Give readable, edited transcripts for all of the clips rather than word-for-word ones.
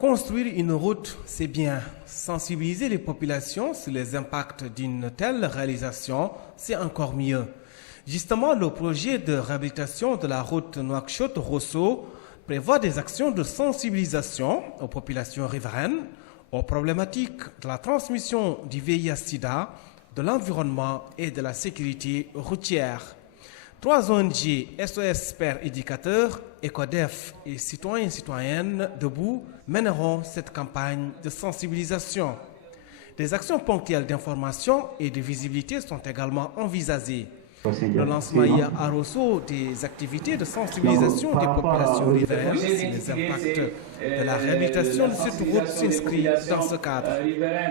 Construire une route, c'est bien. Sensibiliser les populations sur les impacts d'une telle réalisation, c'est encore mieux. Justement, le projet de réhabilitation de la route Nouakchott-Rosso prévoit des actions de sensibilisation aux populations riveraines, aux problématiques de la transmission du VIH-Sida, de l'environnement et de la sécurité routière. 3 ONG, SOS Père Éducateur, ECODEF et citoyens et citoyennes debout mèneront cette campagne de sensibilisation. Des actions ponctuelles d'information et de visibilité sont également envisagées. Le lancement hier à Rosso des activités de sensibilisation des populations riveraines sur les impacts de la réhabilitation de cette route s'inscrit dans ce cadre.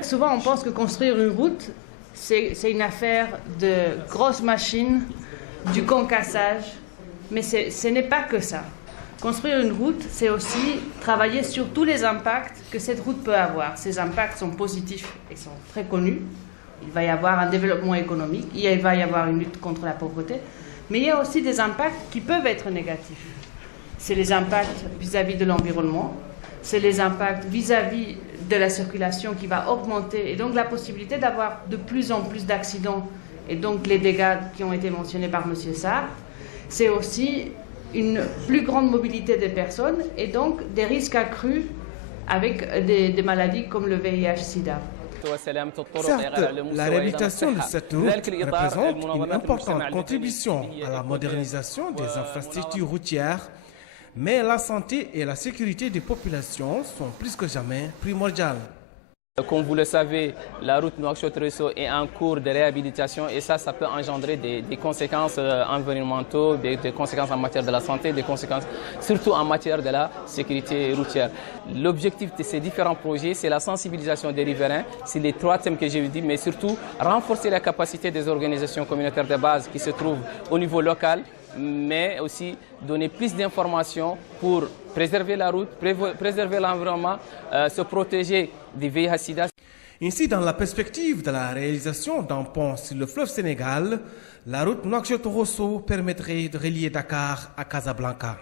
Souvent on pense que construire une route, c'est une affaire de grosses machines, du concassage, mais ce n'est pas que ça. Construire une route, c'est aussi travailler sur tous les impacts que cette route peut avoir. Ces impacts sont positifs et sont très connus. Il va y avoir un développement économique, il va y avoir une lutte contre la pauvreté, mais il y a aussi des impacts qui peuvent être négatifs. C'est les impacts vis-à-vis de l'environnement, c'est les impacts vis-à-vis de la circulation qui va augmenter, et donc la possibilité d'avoir de plus en plus d'accidents, et donc les dégâts qui ont été mentionnés par M. Sarr. C'est aussi une plus grande mobilité des personnes, et donc des risques accrus avec des maladies comme le VIH-Sida. Certes, la réhabilitation de cette route représente une importante contribution à la modernisation des infrastructures routières, mais la santé et la sécurité des populations sont plus que jamais primordiales. Comme vous le savez, la route Nouakchott-Rosso est en cours de réhabilitation et ça peut engendrer des conséquences environnementales, des conséquences en matière de la santé, des conséquences surtout en matière de la sécurité routière. L'objectif de ces différents projets, c'est la sensibilisation des riverains, c'est les 3 thèmes que j'ai dit, mais surtout renforcer la capacité des organisations communautaires de base qui se trouvent au niveau local, mais aussi donner plus d'informations pour préserver la route, préserver l'environnement, se protéger du VIH-Sida. Ainsi, dans la perspective de la réalisation d'un pont sur le fleuve Sénégal, la route Nouakchott-Rosso permettrait de relier Dakar à Casablanca.